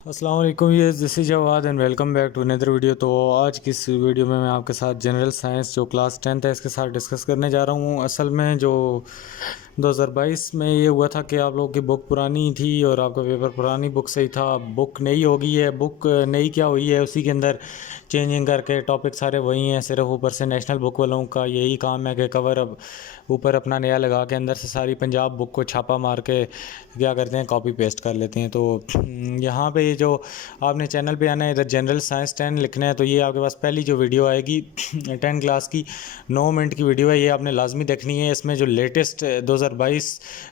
अस्सलाम वालेकुम, ये this is Jawad and welcome back to another video. तो आज की इस वीडियो में मैं आपके साथ जनरल साइंस जो क्लास 10th है इसके साथ डिस्कस करने जा रहा हूँ। असल में जो 2022 में ये हुआ था कि आप लोगों की बुक पुरानी थी और आपका पेपर पुरानी बुक से ही था। बुक नई हो गई है, बुक नई क्या हुई है उसी के अंदर चेंजिंग करके टॉपिक सारे वही हैं, सिर्फ ऊपर से नेशनल बुक वालों का यही काम है कि कवर अब ऊपर अपना नया लगा के अंदर से सारी पंजाब बुक को छापा मार के क्या करते हैं, कॉपी पेस्ट कर लेते हैं। तो यहाँ पे ये जो आपने चैनल पे आना है, इधर जनरल साइंस 10 लिखना है, तो ये आपके पास पहली जो वीडियो आएगी 10 क्लास की 9 मिनट की वीडियो है, ये आपने लाजमी देखनी है। इसमें जो लेटेस्ट 2022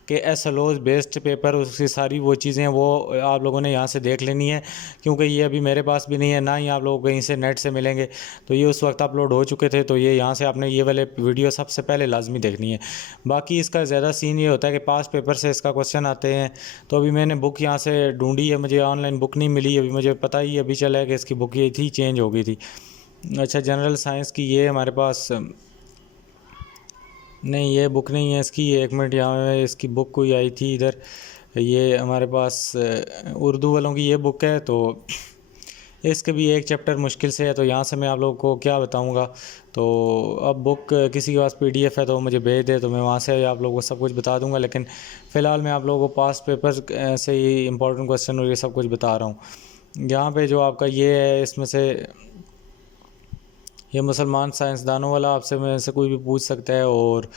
के एसएलओज बेस्ड पेपर उसकी सारी वो चीज़ें वो आप लोगों ने यहाँ से देख लेनी है, क्योंकि ये अभी मेरे पास भी नहीं है, ना ही आप लोग कहीं से नेट से मिलेंगे। तो ये उस वक्त अपलोड हो चुके थे, तो ये यहाँ से आपने ये वाले वीडियो सबसे पहले लाजमी देखनी है। बाकी इसका ज़्यादा सीन ये होता है कि पास पेपर से इसका क्वेश्चन आते हैं। तो अभी मैंने बुक यहाँ से ढूंढी है, मुझे ऑनलाइन बुक नहीं मिली अभी, मुझे पता ही अभी चला है कि इसकी बुक ये थी, चेंज हो गई थी। अच्छा, जनरल साइंस की ये हमारे पास नहीं, ये बुक नहीं है इसकी, एक मिनट, यहाँ इसकी बुक कोई आई थी इधर, ये हमारे पास उर्दू वालों की ये बुक है। तो इसके भी एक चैप्टर मुश्किल से है, तो यहाँ से मैं आप लोगों को क्या बताऊँगा। तो अब बुक किसी के पास पीडीएफ है तो मुझे भेज दे, तो मैं वहाँ से आप लोगों को सब कुछ बता दूँगा। लेकिन फ़िलहाल मैं आप लोगों को पास्ट पेपर से ही इंपॉर्टेंट क्वेश्चन और ये सब कुछ बता रहा हूँ। यहाँ पे जो आपका ये है, इसमें से ये मुसलमान साइंसदानों वाला आपसे में से कोई भी पूछ सकता है। और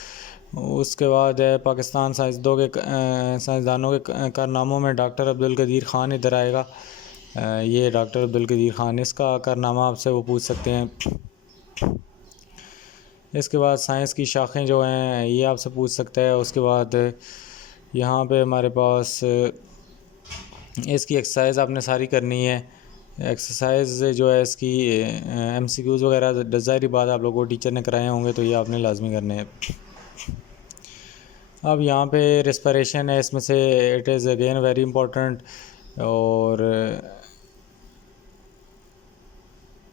उसके बाद है पाकिस्तान साइंसदानों के कारनामों में डॉक्टर अब्दुल कदीर ख़ान इधर आएगा। ये डॉक्टर अब्दुल कदीर ख़ान, इसका कारनामा आपसे वो पूछ सकते हैं। इसके बाद साइंस की शाखें जो हैं ये आपसे पूछ सकता है। उसके बाद यहाँ पे हमारे पास इसकी एक्सरसाइज आपने सारी करनी है। एक्सरसाइज जो है इसकी एमसीक्यूज़ वगैरह ज़ाहिर बात आप लोगों को टीचर ने कराए होंगे, तो ये आपने लाजमी करने हैं। अब यहाँ पे रेस्पिरेशन है, इसमें से it is again very important. और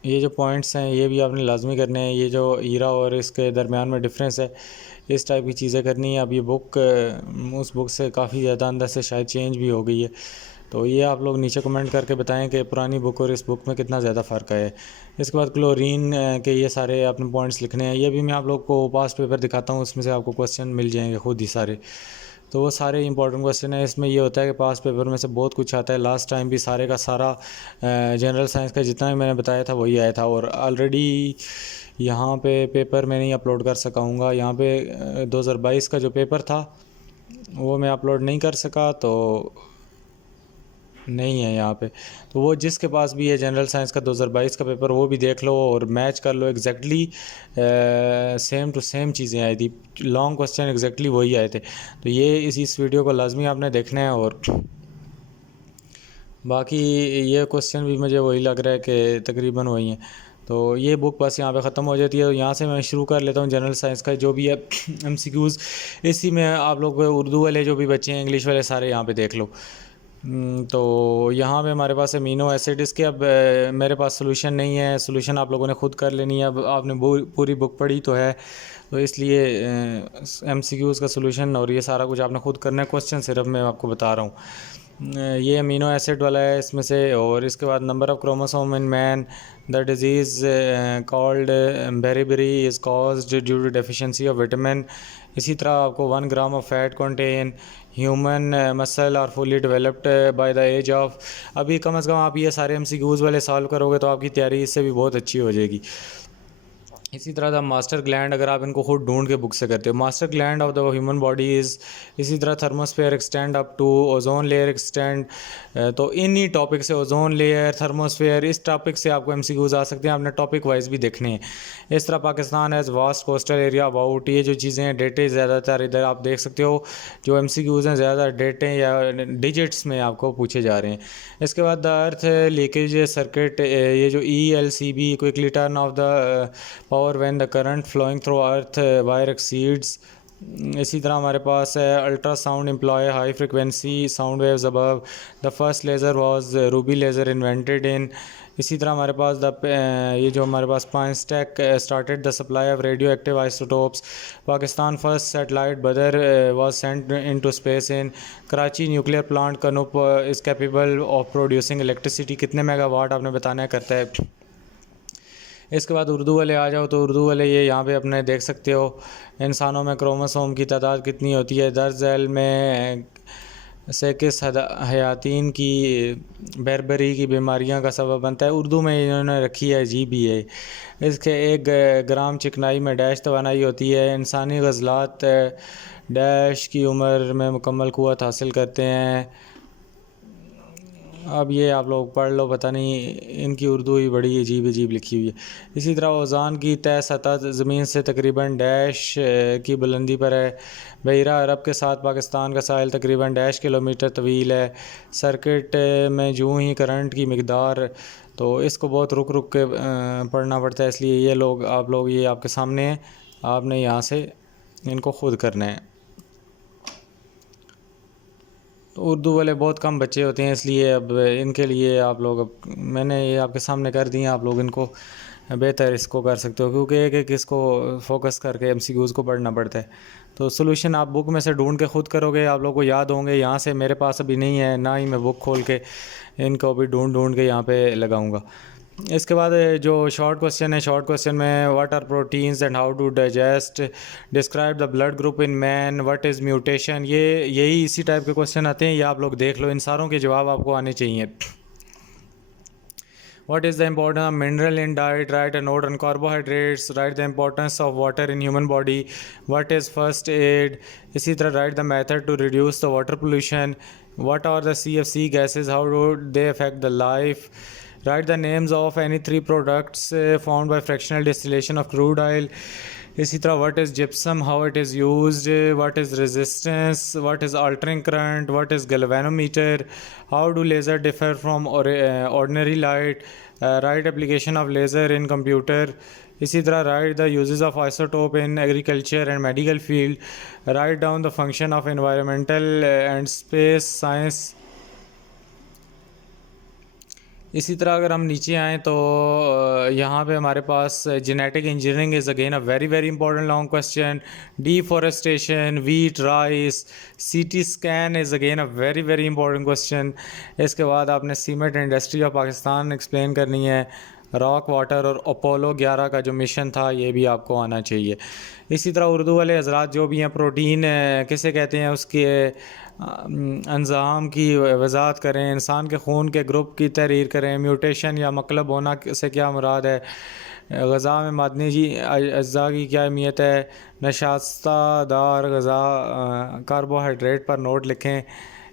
ये जो पॉइंट्स हैं ये भी आपने लाजमी करने हैं। ये जो ईरा और इसके दरमियान में डिफरेंस है, इस टाइप की चीज़ें करनी है। अब ये बुक उस बुक से काफ़ी ज़्यादा अंदर से शायद चेंज भी हो गई है, तो ये आप लोग नीचे कमेंट करके बताएं कि पुरानी बुक और इस बुक में कितना ज़्यादा फ़र्क है। इसके बाद क्लोरीन के ये सारे अपने पॉइंट्स लिखने हैं। ये भी मैं आप लोग को पास्ट पेपर दिखाता हूँ, उसमें से आपको क्वेश्चन मिल जाएंगे खुद ही सारे। तो वो सारे इंपॉर्टेंट क्वेश्चन है। इसमें ये होता है कि पास पेपर में से बहुत कुछ आता है। लास्ट टाइम भी सारे का सारा जनरल साइंस का जितना भी मैंने बताया था वही आया था, और ऑलरेडी यहाँ पे पेपर मैं नहीं अपलोड कर सकाऊँगा। यहाँ पे 2022 का जो पेपर था वो मैं अपलोड नहीं कर सका, तो नहीं है यहाँ पे। तो वो जिसके पास भी है जनरल साइंस का 2022 का पेपर, वो भी देख लो और मैच कर लो। एग्जैक्टली सेम टू सेम चीज़ें आई थी, लॉन्ग क्वेश्चन एग्जैक्टली वही आए थे। तो ये इस वीडियो को लाजमी आपने देखना है। और बाकी ये क्वेश्चन भी मुझे वही लग रहा है कि तकरीबन वही हैं। तो ये बुक बस यहाँ पे ख़त्म हो जाती है। तो यहाँ से मैं शुरू कर लेता हूँ जनरल साइंस का जो भी है एमसीक्यूज़। इसी में आप लोग उर्दू वाले जो भी बच्चे हैं, इंग्लिश वाले, सारे यहाँ पे देख लो। तो यहाँ पे हमारे पास अमीनो एसिड, इसके अब मेरे पास सोल्यूशन नहीं है, सोल्यूशन आप लोगों ने ख़ुद कर लेनी है। अब आपने पूरी बुक पढ़ी तो है, तो इसलिए एमसीक्यूज़ का सोल्यूशन और ये सारा कुछ आपने खुद करना है। क्वेश्चन सिर्फ मैं आपको बता रहा हूँ। ये अमीनो एसिड वाला है इसमें से। और इसके बाद number of chromosome in man, the disease called beriberi is caused due to deficiency of vitamin. इसी तरह आपको 1 gram of fat content human muscle are fully developed by the age of. अभी कम से कम आप ये सारे एमसीक्यूज़ वाले सॉल्व करोगे तो आपकी तैयारी इससे भी बहुत अच्छी हो जाएगी। इसी तरह द मास्टर ग्लैंड, अगर आप इनको खुद ढूंढ के बुक से करते हो, master gland of the human body is. इसी तरह thermosphere extend up to ozone layer extend. तो इन्हीं टॉपिक से ओजोन लेयर, थर्मोस्फेयर, इस टॉपिक से आपको एमसीक्यूज आ सकते हैं, आपने टॉपिक वाइज भी देखने हैं। इस तरह Pakistan has vast coastal area about, ये जो चीज़ें हैं डेटे ज़्यादातर इधर आप देख सकते हो, जो एमसीक्यूज हैं ज़्यादा डेटे या डिजिट्स में आपको पूछे जा रहे हैं। इसके बाद द अर्थ लीकेज सर्किट, ये जो ELCB quickly turn off the power when the current flowing through earth wire exceeds इसी तरह हमारे पास है ultrasound employ high frequency sound waves above the first laser was ruby laser invented in. इसी तरह हमारे पास ये जो हमारे पास PINSTECH started the supply of radio active isotopes. Pakistan first satellite Badr was sent into space in. Karachi nuclear plant KANUPP is capable of producing electricity, कितने megawatt आपने बताना है करता है। इसके बाद उर्दू वाले आ जाओ तो उर्दू वाले ये यहाँ पे अपने देख सकते हो इंसानों में क्रोमोसोम की तादाद कितनी होती है, दर्ज झैल में से किस हयातीन की बेरबरी की बीमारियां का सबब बनता है। उर्दू में इन्होंने रखी है GBA। इसके 1 ग्राम चिकनाई में डैश तवानाई होती है। इंसानी गज़लात डैश की उम्र में मुकम्मल क़ुव्वत हासिल करते हैं। अब ये आप लोग पढ़ लो, पता नहीं इनकी उर्दू ही बड़ी अजीब अजीब लिखी हुई है। इसी तरह ओज़ान की तय सतह ज़मीन से तकरीबन डैश की बुलंदी पर है। बहरा अरब के साथ पाकिस्तान का साहिल तकरीबन डैश किलोमीटर तवील है। सर्किट में यूँ ही करंट की मकदार, तो इसको बहुत रुक रुक के पढ़ना पड़ता है, इसलिए ये लोग आप लोग ये आपके सामने हैं, आपने यहाँ से इनको ख़ुद करना है। तो उर्दू वाले बहुत कम बच्चे होते हैं, इसलिए अब इनके लिए आप लोग अब मैंने ये आपके सामने कर दिए, आप लोग इनको बेहतर इसको कर सकते हो, क्योंकि एक एक इसको फोकस करके MCQs को पढ़ना पड़ता है। तो सोल्यूशन आप बुक में से ढूंढ के ख़ुद करोगे, आप लोग को याद होंगे। यहाँ से मेरे पास अभी नहीं है, ना ही मैं बुक खोल के इनको अभी ढूंढ ढूंढ के यहाँ पे लगाऊंगा। इसके बाद जो शॉर्ट क्वेश्चन है, शॉर्ट क्वेश्चन में what are proteins and how to digest, describe the blood group in man, what is mutation. यही इसी टाइप के क्वेश्चन आते हैं, ये आप लोग देख लो, इन सारों के जवाब आपको आने चाहिए। What is the importance of mineral in diet? Write a note on carbohydrates. Write the importance of water in human body. What is first aid? इसी तरह write the method to reduce the water pollution. What are the CFC gases? How do they affect the life? Write the names of any 3 products found by fractional distillation of crude oil. इसी तरह what is gypsum, how it is used, what is resistance, what is altering current, what is galvanometer, how do laser differ from ordinary light, write application of laser in computer. इसी तरह write the uses of isotope in agriculture and medical field. Write down the function of environmental and space science. इसी तरह अगर हम नीचे आएँ तो यहाँ पे हमारे पास genetic engineering is again a very very important long question. Deforestation, wheat, rice, CT scan is again a very very important question. इसके बाद आपने cement industry of Pakistan explain करनी है। रॉक वाटर और अपोलो 11 का जो मिशन था ये भी आपको आना चाहिए। इसी तरह उर्दू वाले हजरात जो भी हैं, प्रोटीन किसे कहते हैं, उसके अंजाम की वजाहत करें। इंसान के खून के ग्रुप की तहरीर करें। म्यूटेशन या मकलब होना से क्या मुराद है। गज़ा में मादनी अज्जा की क्या अहमियत है। नशास्तादार गज़ा कार्बोहाइड्रेट पर नोट लिखें।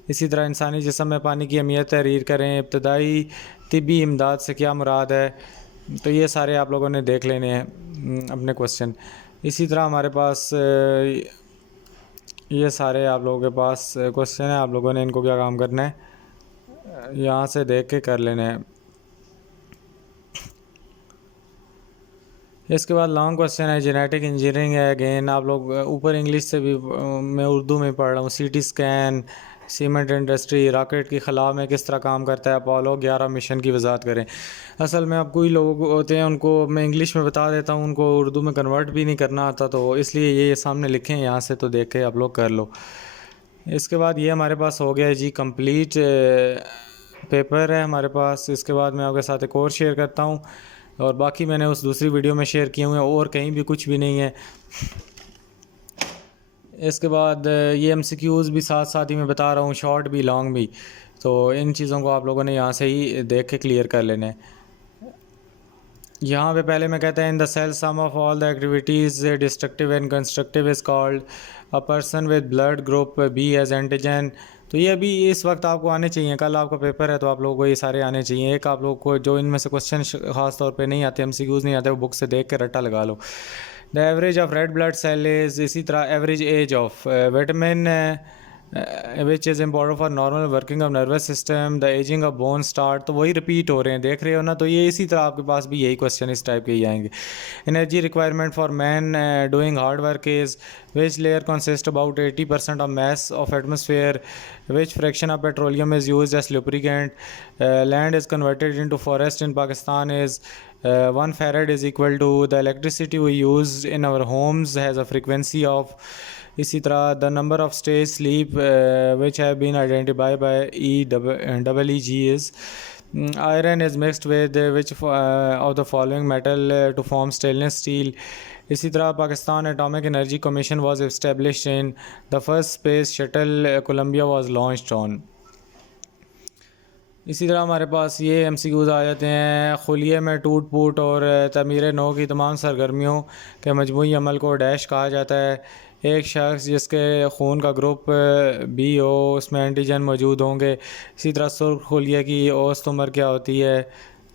इसी तरह इंसानी जिस्म में पानी की अहमियत तहरीर करें। इब्तदाई तिब्बी इमदाद से क्या मुराद है। तो ये सारे आप लोगों ने देख लेने हैं अपने क्वेश्चन। इसी तरह हमारे पास ये सारे आप लोगों के पास क्वेश्चन है, आप लोगों ने इनको क्या काम करना है, यहाँ से देख के कर लेना है। इसके बाद लॉन्ग क्वेश्चन है, जेनेटिक इंजीनियरिंग है। अगेन आप लोग ऊपर इंग्लिश से भी मैं उर्दू में पढ़ रहा हूँ। CT scan, cement industry, rocket की खला में किस तरह काम करता है, अपोलो 11 मिशन की वजाहत करें। असल में अब कोई लोग होते हैं उनको मैं इंग्लिश में बता देता हूँ, उनको उर्दू में कन्वर्ट भी नहीं करना आता, तो इसलिए ये सामने लिखें यहाँ से, तो देख के आप लोग कर लो। इसके बाद ये हमारे पास हो गया है जी कंप्लीट पेपर है हमारे पास। इसके बाद मैं आपके साथ एक और शेयर करता हूँ, और बाकी मैंने उस दूसरी वीडियो में शेयर किए हुए हैं, और कहीं भी कुछ भी नहीं है। इसके बाद ये MCQs भी साथ साथ ही मैं बता रहा हूँ, शॉर्ट भी लॉन्ग भी, तो इन चीज़ों को आप लोगों ने यहाँ से ही देख के क्लियर कर लेने हैं। यहाँ पे पहले मैं कहता है in the cell sum of all the activities destructive and constructive is called a person with blood group B has antigen. तो ये अभी इस वक्त आपको आने चाहिए, कल आपका पेपर है तो आप लोगों को ये सारे आने चाहिए। एक आप लोग को जो इनमें से क्वेश्चन ख़ास तौर पे नहीं आते, MCQs नहीं आते, वो बुक से देख के रट्टा लगा लो। The average of red blood cell is, इसी तरह average age of vitamin which is important for normal working of nervous system, the ageing of bone start. तो वही रिपीट हो रहे हैं, देख रहे हो ना। तो ये इसी तरह आपके पास भी यही क्वेश्चन इस टाइप के ही आएंगे। Energy requirement for man doing hard work is which layer consist about 80% of mass of atmosphere, which fraction of petroleum is used as lubricant, land is converted into forest in Pakistan is 1 farad is equal to the electricity we use in our homes has a frequency of, इसी तरह the number of stage sleep which have been identified by EEG is iron is mixed with which of the following metal to form stainless steel। इसी तरह Pakistan atomic energy commission was established in the first space shuttle Columbia was launched on. इसी तरह हमारे पास ये MCQs आ जाते हैं। खुलिये में टूट फूट और तमीर नौ की तमाम सरगर्मियों के मजमूई अमल को डैश कहा जाता है। एक शख्स जिसके खून का ग्रुप B हो, उसमें एंटीजन मौजूद होंगे। इसी तरह सुर्ख खुलिये की औसत उम्र क्या होती है,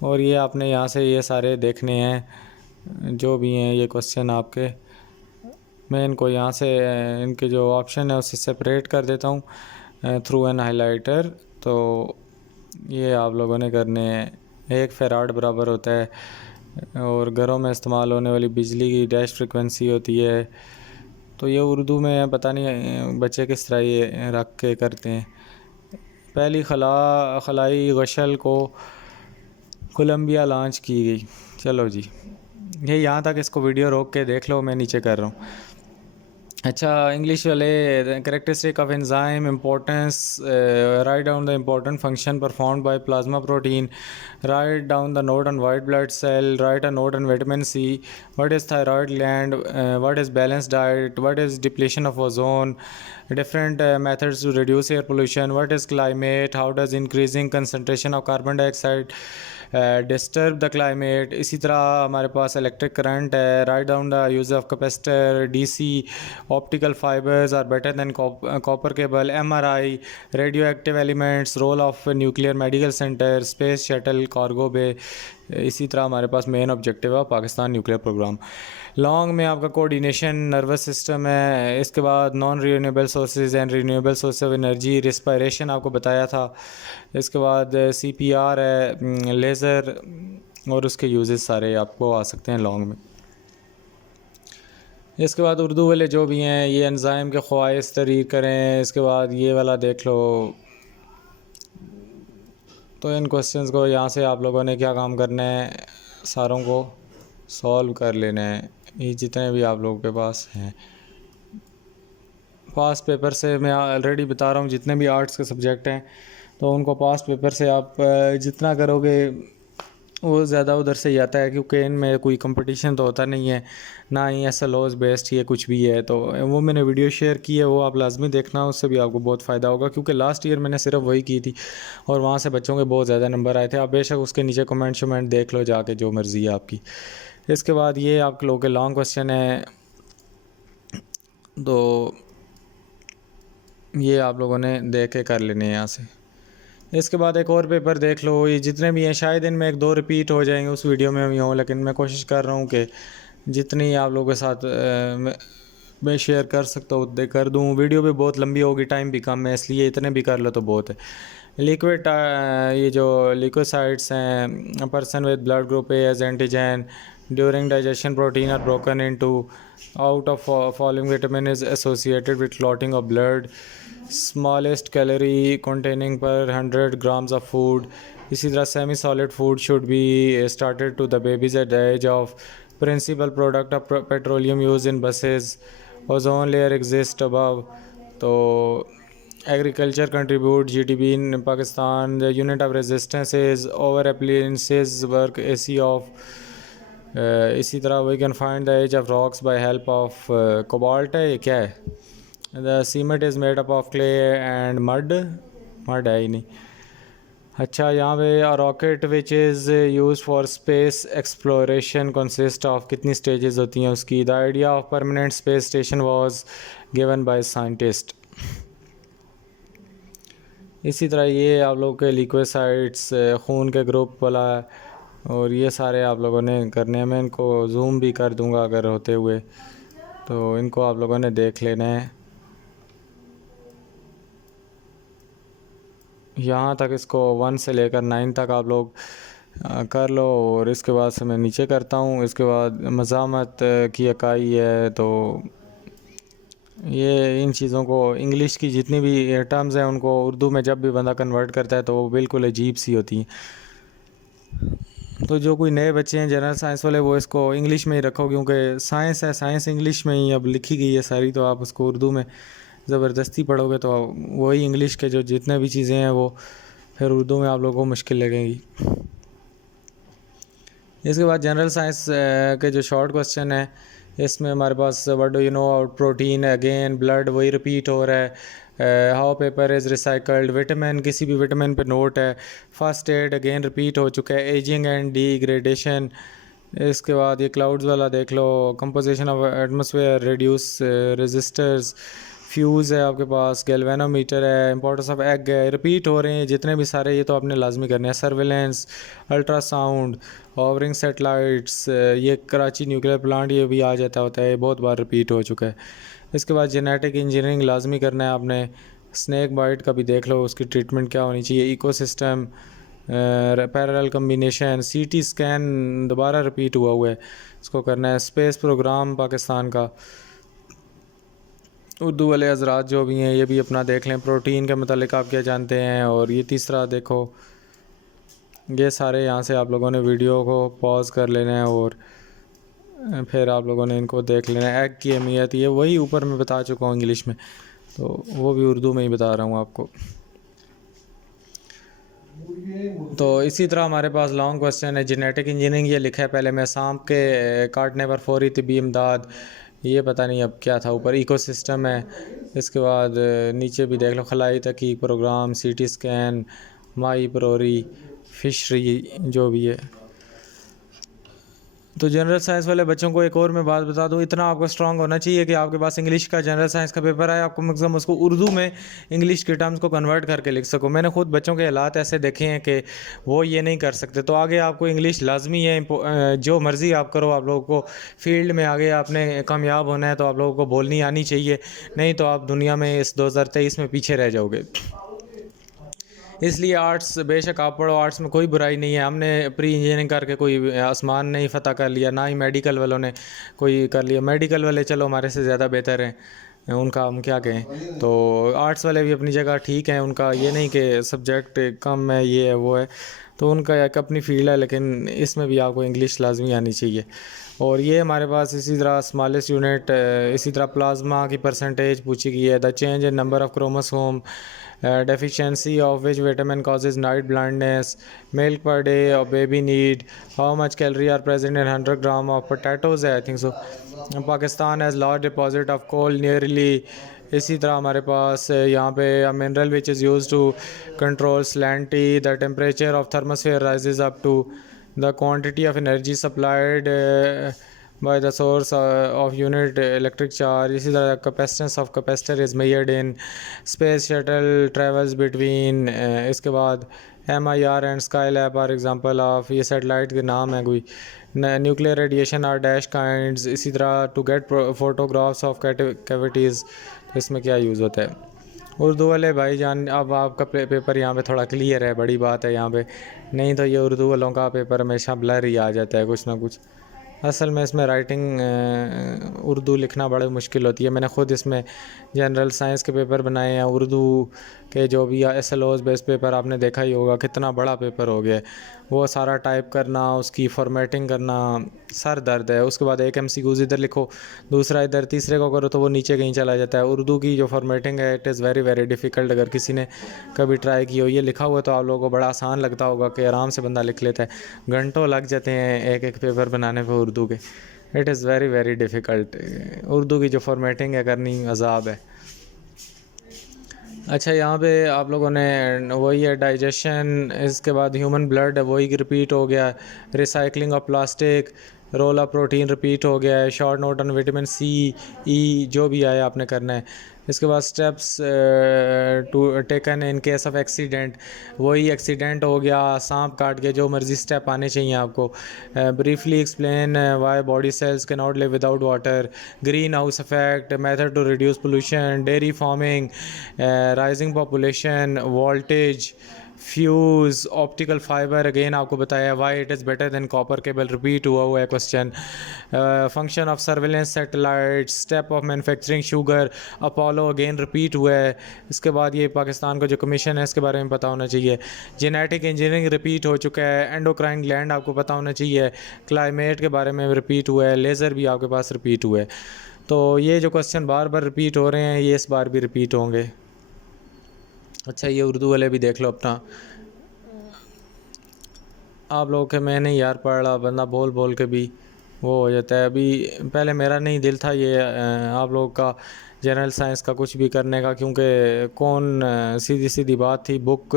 और ये आपने यहाँ से ये सारे देखने हैं जो भी हैं ये क्वेश्चन आपके। मैं इनको यहाँ से इनके जो ऑप्शन है उससे सेपरेट कर देता हूँ थ्रू एन हाइलाइटर। तो ये आप लोगों ने करने हैं। 1 फैराड बराबर होता है, और घरों में इस्तेमाल होने वाली बिजली की डैश फ्रिक्वेंसी होती है। तो ये उर्दू में पता नहीं बच्चे किस तरह ये रख के करते हैं। पहली खलाई गशल को कोलंबिया लॉन्च की गई। चलो जी, ये यहाँ तक इसको वीडियो रोक के देख लो, मैं नीचे कर रहा हूँ। अच्छा, इंग्लिश वाले characteristic of enzyme importance, write down the important function performed by plasma protein, write down the note on white blood cell, write a note on vitamin C, what is thyroid gland, what is balance diet, what is depletion of ozone, different methods to reduce air pollution, what is climate, how does increasing concentration of carbon dioxide disturb the climate। इसी तरह हमारे पास electric current है। Write down the use of capacitor, DC optical fibres are better than copper cable, MRI, radio active elements, role of nuclear medical centre, space shuttle, cargo bay. इसी तरह हमारे पास main objective है Pakistan nuclear programme. Long में आपका coordination nervous system है। इसके बाद non renewable sources and renewable source of energy, respiration आपको बताया था। इसके बाद CPR है, लेज़र, और उसके यूजेस सारे आपको आ सकते हैं लॉन्ग में। इसके बाद उर्दू वाले जो भी हैं ये एंजाइम के ख्वाइस तहरीर करें। इसके बाद ये वाला देख लो। तो इन क्वेश्चंस को यहाँ से आप लोगों ने क्या काम करना है, सारों को सॉल्व कर लेना है, ये जितने भी आप लोगों के पास हैं। पास्ट पेपर से मैं ऑलरेडी बता रहा हूँ, जितने भी आर्ट्स के सब्जेक्ट हैं तो उनको पास्ट पेपर से आप जितना करोगे वो ज़्यादा उधर से ही आता है, क्योंकि इनमें कोई कंपटीशन तो होता नहीं है, ना ही SLOs बेस्ड ये कुछ भी है। तो वो मैंने वीडियो शेयर की है, वो आप लाजमी देखना, उससे भी आपको बहुत फ़ायदा होगा। क्योंकि लास्ट ईयर मैंने सिर्फ वही की थी और वहाँ से बच्चों के बहुत ज़्यादा नंबर आए थे। आप बेशक उसके नीचे कमेंट शमेंट देख लो जाके, जो मर्ज़ी है आपकी। इसके बाद ये आप लोगों के लॉन्ग क्वेश्चन है, तो ये आप लोगों ने देख के कर लेने हैं यहाँ से। इसके बाद एक और पेपर देख लो। ये जितने भी हैं शायद इनमें 1-2 रिपीट हो जाएंगे उस वीडियो में भी हों, लेकिन मैं कोशिश कर रहा हूँ कि जितनी आप लोगों के साथ मैं शेयर कर सकता हूँ उतने कर दूँ। वीडियो भी बहुत लंबी होगी, टाइम भी कम है, इसलिए इतने भी कर लो तो बहुत है। लिक्विड, ये जो लिक्विसाइड्स हैं, person with blood group A as antigen during digestion protein are broken into out of following vitamin is associated with clotting of blood, smallest calorie containing per 100 grams of food. इसी तरह semi solid food should be started to the babies at the age of, principal product of petroleum use in buses, ozone layer exist above. तो agriculture contribute GDP in Pakistan, the unit of resistance is over appliances work AC off. इसी तरह we can find the age of rocks by help of cobalt है, ये क्या है? The cement is made up of clay and mud है ही नहीं। अच्छा, यहाँ पे rocket which is use for space exploration consist of, कितनी स्टेजेस होती हैं उसकी? The idea of permanent space station was given by scientist. इसी तरह ये आप लोग के लिक्विसाइड्स, खून के ग्रुप वाला, और ये सारे आप लोगों ने करने हैं। मैं इनको जूम भी कर दूंगा अगर होते हुए, तो इनको आप लोगों ने देख लेना है। यहाँ तक इसको 1 से लेकर 9 तक आप लोग कर लो। और इसके बाद से मैं नीचे करता हूँ। इसके बाद मज़ामत की इकाई है, तो ये इन चीज़ों को इंग्लिश की जितनी भी टर्म्स हैं उनको उर्दू में जब भी बंदा कन्वर्ट करता है तो वो बिल्कुल अजीब सी होती हैं। तो जो कोई नए बच्चे हैं जनरल साइंस वाले, वो इसको इंग्लिश में ही रखो, क्योंकि साइंस है, साइंस इंग्लिश में ही अब लिखी गई है सारी। तो आप उसको उर्दू में ज़बरदस्ती पढ़ोगे तो वही इंग्लिश के जो जितने भी चीज़ें हैं वो फिर उर्दू में आप लोगों को मुश्किल लगेंगी। इसके बाद जनरल साइंस के जो शॉर्ट क्वेश्चन है, इसमें हमारे पास what do you know about protein, again blood वही रिपीट हो रहा है। How paper is recycled, vitamin किसी भी विटामिन पे नोट है। फर्स्ट एड अगेन रिपीट हो चुका है। Ageing and degradation. इसके बाद ये क्लाउड्स वाला देख लो। Composition of atmosphere, reduce resistors, fuse है आपके पास, गैल्वेनोमीटर है, इंपॉर्टेंस ऑफ एग है। रिपीट हो रहे हैं जितने भी सारे, ये तो आपने लाजमी करने हैं। सर्विलेंस, अल्ट्रासाउंड, ओवरिंग सेटेलाइट्स, ये कराची न्यूक्लियर प्लांट ये भी आ जाता होता है, बहुत बार रिपीट हो चुका है। इसके बाद जेनेटिक इंजीनियरिंग लाजमी करना है आपने। स्नैक बाइट का भी देख लो, उसकी ट्रीटमेंट क्या होनी चाहिए। Ecosystem, parallel combination, CT scan दोबारा रिपीट हुआ है, इसको करना है। स्पेस प्रोग्राम पाकिस्तान का, उर्दू वाले हजरात जो भी हैं ये भी अपना देख लें। प्रोटीन के मतलब आप क्या जानते हैं। और ये तीसरा देखो, ये सारे यहाँ से आप लोगों ने वीडियो को पॉज कर लेना है और फिर आप लोगों ने इनको देख लेना है। एग की अहमियत ये वही ऊपर मैं बता चुका हूँ इंग्लिश में, तो वो भी उर्दू में ही बता रहा हूँ आपको। तो इसी तरह हमारे पास लॉन्ग क्वेश्चन है। जेनेटिक इंजीनियरिंग ये लिखा है पहले में, सांप के काटने पर फौरी तिब्बी इमदाद, ये पता नहीं अब क्या था। ऊपर इकोसिस्टम है। इसके बाद नीचे भी देख लो, खलाई तहकीक प्रोग्राम, सीटी स्कैन, माई प्रोरी, फिशरी जो भी है। तो जनरल साइंस वाले बच्चों को एक और मैं बात बता दूं, इतना आपको स्ट्रांग होना चाहिए कि आपके पास इंग्लिश का जनरल साइंस का पेपर आए, आपको मैक्सिमम उसको उर्दू में इंग्लिश के टर्म्स को कन्वर्ट करके लिख सको। मैंने खुद बच्चों के हालात ऐसे देखे हैं कि वो ये नहीं कर सकते। तो आगे आपको इंग्लिश लाजमी है, जो मर्ज़ी आप करो, आप लोगों को फील्ड में आगे आपने कामयाब होना है तो आप लोगों को बोलनी आनी चाहिए, नहीं तो आप दुनिया में इस 2023 में पीछे रह जाओगे। इसलिए आर्ट्स बेशक आप पढ़ो, आर्ट्स में कोई बुराई नहीं है। हमने प्री इंजीनियरिंग करके कोई आसमान नहीं फ़तह कर लिया, ना ही मेडिकल वालों ने कोई कर लिया। मेडिकल वाले चलो हमारे से ज़्यादा बेहतर हैं, उनका हम क्या कहें। तो आर्ट्स वाले भी अपनी जगह ठीक हैं, उनका ये नहीं कि सब्जेक्ट कम है, ये है वो है, तो उनका एक अपनी फील्ड है। लेकिन इसमें भी आपको इंग्लिश लाजमी आनी चाहिए। और ये हमारे पास इसी तरह स्मॉलेस्ट यूनिट, इसी तरह प्लाज्मा की परसेंटेज पूछी गई है। The change in number of chromosome, deficiency of which vitamin causes night blindness, milk per day of baby need, how much calorie are present in 100 gram of potatoes है, I think so. Pakistan has large deposit of coal nearly। इसी तरह हमारे पास यहाँ पे a mineral which is used to control salinity, the temperature of thermosphere rises up to the quantity of energy supplied by the source of unit electric charge। इसी तरह capacitance of capacitor is measured in space shuttle travels between इसके बाद MIR and Skylab are example of, ये satellite के नाम है कोई। nuclear radiation are dash kinds। इसी तरह to get photographs of cavities, तो इसमें क्या यूज़ होता है। उर्दू वाले भाईजान, अब आपका पेपर यहाँ पे थोड़ा क्लियर है, बड़ी बात है यहाँ पे, नहीं तो ये उर्दू वालों का पेपर हमेशा ब्लर ही आ जाता है कुछ ना कुछ। असल में इसमें राइटिंग उर्दू लिखना बड़ी मुश्किल होती है। मैंने ख़ुद इसमें जनरल साइंस के पेपर बनाए हैं, उर्दू के जो भी SLOs बेस्ड पेपर आपने देखा ही होगा, कितना बड़ा पेपर हो गया है। वो सारा टाइप करना, उसकी फॉर्मेटिंग करना, सर दर्द है। उसके बाद एक MCQs इधर लिखो, दूसरा इधर, तीसरे को करो तो वो नीचे कहीं चला जाता है। उर्दू की जो फॉर्मेटिंग है, it is very very difficult. अगर किसी ने कभी ट्राई की हो, ये लिखा हुआ तो आप लोगों को बड़ा आसान लगता होगा कि आराम से बंदा लिख लेता है। घंटों लग जाते हैं एक एक पेपर बनाने पर उर्दू के। It is very very difficult. Urdu की जो फॉर्मेटिंग है करनी अजाब है। अच्छा, यहाँ पे आप लोगों ने वही है डाइजेशन, इसके बाद ह्यूमन ब्लड वही रिपीट हो गया। Recycling of plastic, role of protein repeat हो गया है, short note on vitamin C E, जो भी आए आपने करना है। इसके बाद steps to taken in case of accident, वही एक्सीडेंट हो गया, सांप काट के, जो मर्जी स्टेप आने चाहिए आपको। Briefly explain why body cells can not live without water, green house effect, method to reduce pollution, dairy farming, rising population, voltage, fuse, optical fibre, again आपको बताया why it is better than copper cable, repeat हुआ है question. Function of surveillance satellite, step of manufacturing sugar, Apollo, again repeat हुआ है। इसके बाद ये पाकिस्तान का जो कमीशन है इसके बारे में पता होना चाहिए। जेनेटिक इंजीनियरिंग रिपीट हो चुका है। एंडोक्राइन ग्लैंड आपको पता होना चाहिए। क्लाइमेट के बारे में रिपीट हुआ है। लेज़र भी आपके पास रिपीट हुआ है। तो ये जो क्वेश्चन बार बार रिपीट हो रहे हैं ये इस बार भी रिपीट होंगे। अच्छा, ये उर्दू वाले भी देख लो अपना। आप लोगों के मैं नहीं यार पढ़ रहा, बंदा बोल बोल के भी वो हो जाता है। अभी पहले मेरा नहीं दिल था ये आप लोगों का जनरल साइंस का कुछ भी करने का, क्योंकि कौन सीधी सीधी बात थी, बुक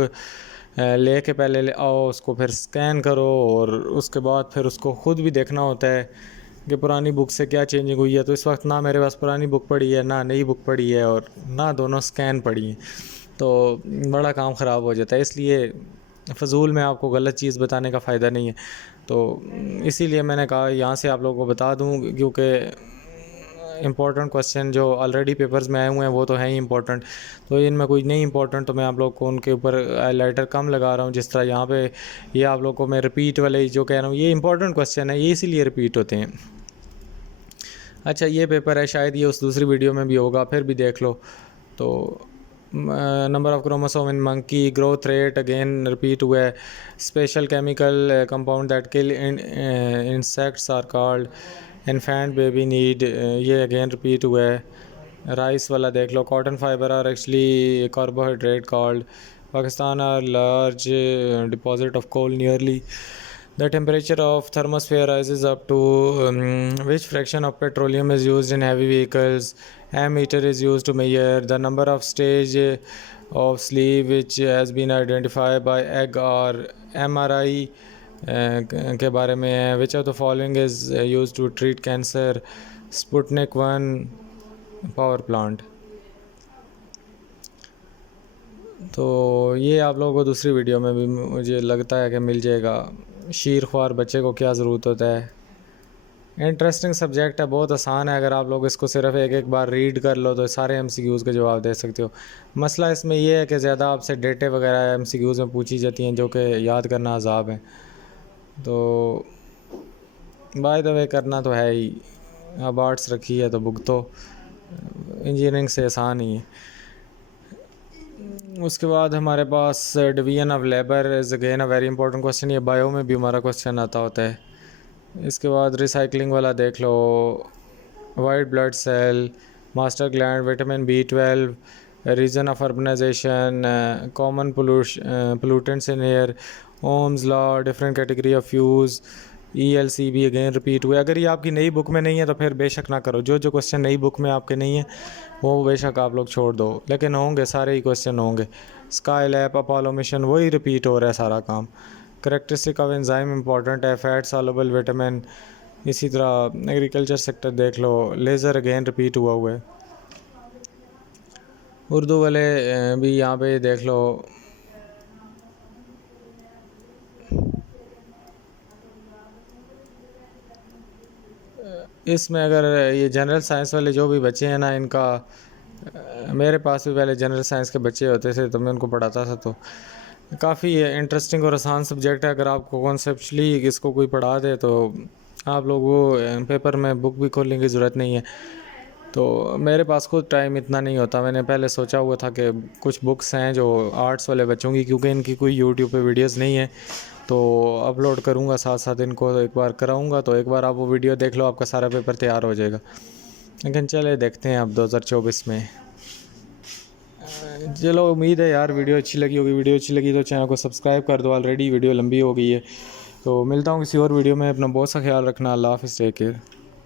ले के पहले ले आओ, उसको फिर स्कैन करो और उसके बाद फिर उसको ख़ुद भी देखना होता है कि पुरानी बुक से क्या चेंजिंग हुई है। तो इस वक्त ना मेरे पास पुरानी बुक पड़ी है, ना नई बुक पड़ी है, और ना दोनों स्कैन पड़ी हैं, तो बड़ा काम ख़राब हो जाता है। इसलिए फ़जूल में आपको गलत चीज़ बताने का फ़ायदा नहीं है। तो इसीलिए मैंने कहा यहाँ से आप लोगों को बता दूँ, क्योंकि इम्पोर्टेंट क्वेश्चन जो ऑलरेडी पेपर्स में आए हुए हैं वो तो हैं ही इम्पोर्टेंट, तो इनमें कोई नहीं इम्पोर्टेंट तो मैं आप लोग को उनके ऊपर हाईलाइटर कम लगा रहा हूँ। जिस तरह यहाँ पे ये आप लोग को मैं रिपीट वाले जो कह रहा हूँ, ये इंपॉर्टेंट क्वेश्चन है, ये इसीलिए रिपीट होते हैं। अच्छा, ये पेपर है, शायद ये उस दूसरी वीडियो में भी होगा, फिर भी देख लो। तो number of chromosome in monkey, growth rate again repeat हुआ है। Special chemical compound that kill insects are called infant baby need, ये अगेन रिपीट हुआ है। राइस वाला देख लो। Cotton fibre are actually carbohydrate called. Pakistan are large deposit of coal nearly the temperature of thermosphere rises up to which fraction of petroleum is used in heavy vehicles. Ammeter is used to measure the number of stage of sleep which has been identified by egg or MRI के बारे में है। which of the following is used to treat cancer? Sputnik 1 power plant। तो ये आप लोगों को दूसरी वीडियो में भी मुझे लगता है कि मिल जाएगा। शीर ख्वार बच्चे को क्या ज़रूरत होता है। इंटरेस्टिंग सब्जेक्ट है, बहुत आसान है। अगर आप लोग इसको सिर्फ एक एक बार रीड कर लो तो सारे MCQs के जवाब दे सकते हो। मसला इसमें यह है कि ज़्यादा आपसे डेटे वगैरह MCQs में पूछी जाती हैं जो कि याद करना अजाब है। तो बाय द वे करना तो है ही, अब आर्ट्स रखी है तो बुक तो इंजीनियरिंग से आसान ही है। उसके बाद हमारे पास division of labour is again a very important question, ये बायो में भी हमारा क्वेश्चन आता होता है। इसके बाद रिसाइकलिंग वाला देख लो। White blood cell, master gland, vitamin B12, reason of urbanisation, common pollutants in air, Ohm's law, different category of fuse, ELCB again repeat हुए। अगर ये आपकी नई बुक में नहीं है तो फिर बेशक ना करो। जो जो क्वेश्चन नई बुक में आपके नहीं है वो बेशक आप लोग छोड़ दो, लेकिन होंगे सारे ही क्वेश्चन होंगे। स्काई लैब, अपोलो मिशन, वही रिपीट हो रहा है सारा काम। करेक्टरिस्टिक ऑफ एंजाइम इंपॉर्टेंट है। फैट सॉल्युबल विटामिन, इसी तरह एग्रीकल्चर सेक्टर देख लो। लेज़र अगेन रिपीट हुआ है। उर्दू वाले भी यहाँ पे देख लो। इसमें अगर ये जनरल साइंस वाले जो भी बच्चे हैं ना, इनका मेरे पास भी पहले जनरल साइंस के बच्चे होते थे तो मैं उनको पढ़ाता था, तो काफ़ी इंटरेस्टिंग और आसान सब्जेक्ट है। अगर आपको कॉन्सेप्चुअली इसको कोई पढ़ा दे तो आप लोग वो पेपर में बुक भी खोलने की ज़रूरत नहीं है। तो मेरे पास खुद टाइम इतना नहीं होता। मैंने पहले सोचा हुआ था कि कुछ बुक्स हैं जो आर्ट्स वाले बच्चों की, क्योंकि इनकी कोई यूट्यूब पे वीडियोस नहीं है, तो अपलोड करूँगा, साथ साथ इनको एक बार कराऊँगा। तो एक बार आप वो वीडियो देख लो, आपका सारा पेपर तैयार हो जाएगा। लेकिन चले देखते हैं अब 2024 में। चलो, उम्मीद है यार वीडियो अच्छी लगी होगी। वीडियो अच्छी लगी तो चैनल को सब्सक्राइब कर दो, ऑलरेडी वीडियो लंबी हो गई है। तो मिलता हूँ किसी और वीडियो में। अपना बहुत सा ख्याल रखना। अल्लाह हाफ़िज़, टेक केयर।